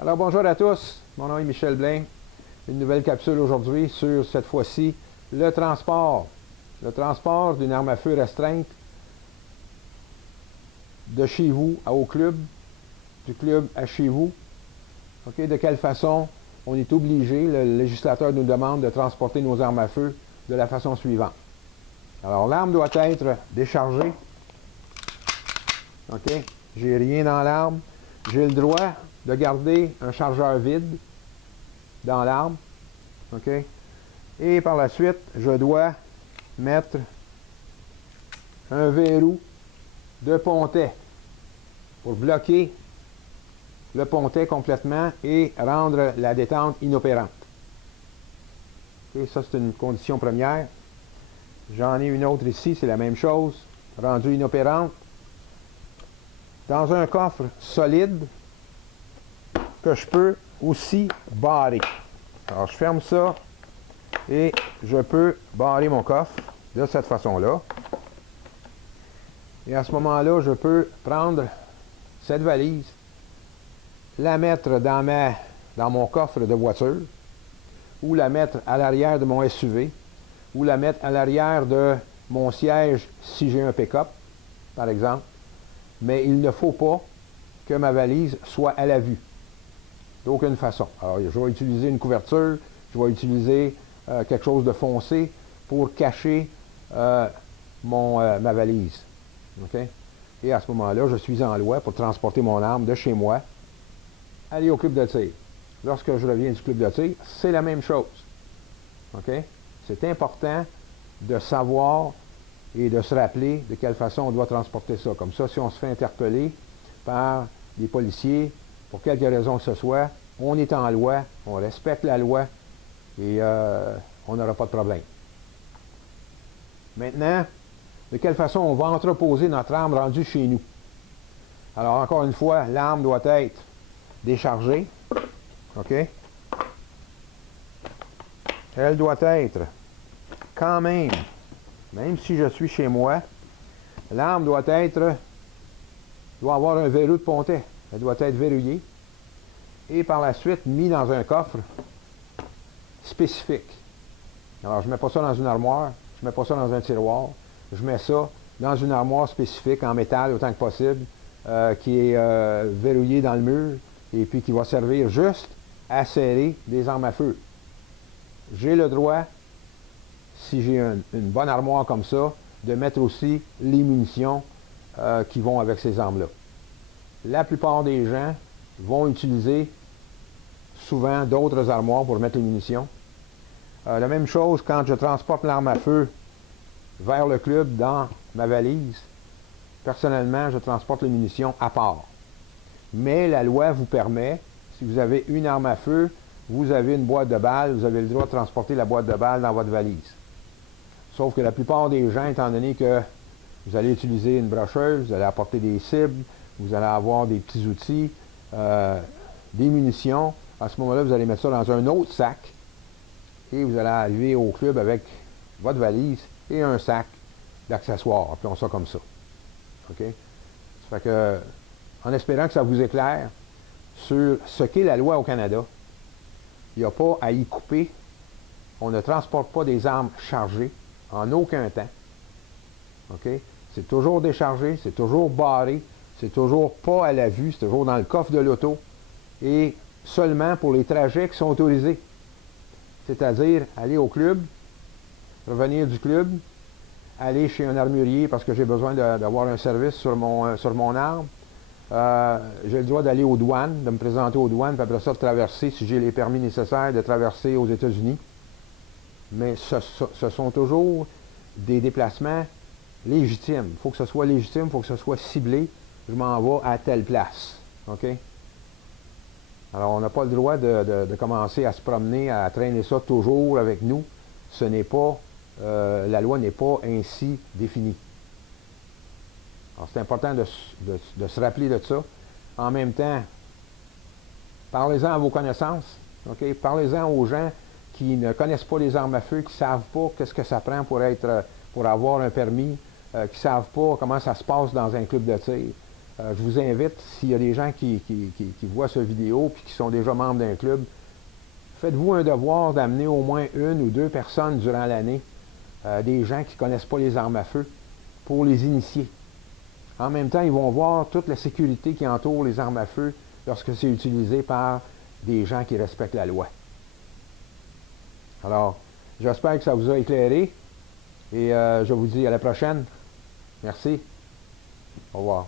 Alors bonjour à tous, mon nom est Michel Blain. Une nouvelle capsule aujourd'hui sur, cette fois-ci, le transport. Le transport d'une arme à feu restreinte de chez vous au club, du club à chez vous. Okay? De quelle façon on est obligé, le législateur nous demande de transporter nos armes à feu de la façon suivante. Alors l'arme doit être déchargée. OK? J'ai rien dans l'arme. J'ai le droit de garder un chargeur vide dans l'arme. OK? Et par la suite, je dois mettre un verrou de pontet pour bloquer le pontet complètement et rendre la détente inopérante. OK? Ça, c'est une condition première. J'en ai une autre ici, c'est la même chose. Rendue inopérante. Dans un coffre solide que je peux aussi barrer. Alors, je ferme ça et je peux barrer mon coffre de cette façon-là. Et à ce moment-là, je peux prendre cette valise, la mettre dans mon coffre de voiture, ou la mettre à l'arrière de mon SUV, ou la mettre à l'arrière de mon siège si j'ai un pick-up, par exemple. Mais il ne faut pas que ma valise soit à la vue. D'aucune façon. Alors, je vais utiliser une couverture, je vais utiliser quelque chose de foncé pour cacher ma valise. OK? Et à ce moment-là, je suis en loi pour transporter mon arme de chez moi, aller au club de tir. Lorsque je reviens du club de tir, c'est la même chose. OK? C'est important de savoir et de se rappeler de quelle façon on doit transporter ça. Comme ça, si on se fait interpeller par des policiers, pour quelque raison que ce soit, on est en loi, on respecte la loi et on n'aura pas de problème. Maintenant, de quelle façon on va entreposer notre arme rendue chez nous? Alors, encore une fois, l'arme doit être déchargée. OK? Elle doit être quand même si je suis chez moi, l'arme doit avoir un verrou de pontet. Elle doit être verrouillée et par la suite mis dans un coffre spécifique. Alors, je ne mets pas ça dans une armoire, je ne mets pas ça dans un tiroir, je mets ça dans une armoire spécifique en métal autant que possible, qui est verrouillée dans le mur et puis qui va servir juste à serrer des armes à feu. J'ai le droit, si j'ai une bonne armoire comme ça, de mettre aussi les munitions qui vont avec ces armes-là. La plupart des gens vont utiliser souvent d'autres armoires pour mettre les munitions. La même chose quand je transporte l'arme à feu vers le club dans ma valise. Personnellement, je transporte les munitions à part. Mais la loi vous permet, si vous avez une arme à feu, vous avez une boîte de balles, vous avez le droit de transporter la boîte de balles dans votre valise. Sauf que la plupart des gens, étant donné que vous allez utiliser une brocheuse, vous allez apporter des cibles, vous allez avoir des petits outils, des munitions, à ce moment-là, vous allez mettre ça dans un autre sac et vous allez arriver au club avec votre valise et un sac d'accessoires, appelons ça comme ça. OK? Ça fait que, en espérant que ça vous éclaire sur ce qu'est la loi au Canada, il n'y a pas à y couper. On ne transporte pas des armes chargées en aucun temps. OK? C'est toujours déchargé, c'est toujours barré, c'est toujours pas à la vue, c'est toujours dans le coffre de l'auto et seulement pour les trajets qui sont autorisés. C'est-à-dire aller au club, revenir du club, aller chez un armurier parce que j'ai besoin d'avoir un service sur mon arme. J'ai le droit d'aller aux douanes, de me présenter aux douanes, puis après ça de traverser, si j'ai les permis nécessaires, de traverser aux États-Unis. Mais ce sont toujours des déplacements légitimes. Il faut que ce soit légitime, il faut que ce soit ciblé. Je m'en vais à telle place. OK? Alors, on n'a pas le droit de commencer à se promener, à traîner ça toujours avec nous. Ce n'est pas, la loi n'est pas ainsi définie. Alors, c'est important de se rappeler de ça. En même temps, parlez-en à vos connaissances. OK? Parlez-en aux gens qui ne connaissent pas les armes à feu, qui ne savent pas qu'est-ce que ça prend pour avoir un permis, qui ne savent pas comment ça se passe dans un club de tir. je vous invite, s'il y a des gens qui voient cette vidéo et qui sont déjà membres d'un club, faites-vous un devoir d'amener au moins une ou deux personnes durant l'année, des gens qui ne connaissent pas les armes à feu, pour les initier. En même temps, ils vont voir toute la sécurité qui entoure les armes à feu lorsque c'est utilisé par des gens qui respectent la loi. Alors, j'espère que ça vous a éclairé et je vous dis à la prochaine. Merci. Au revoir.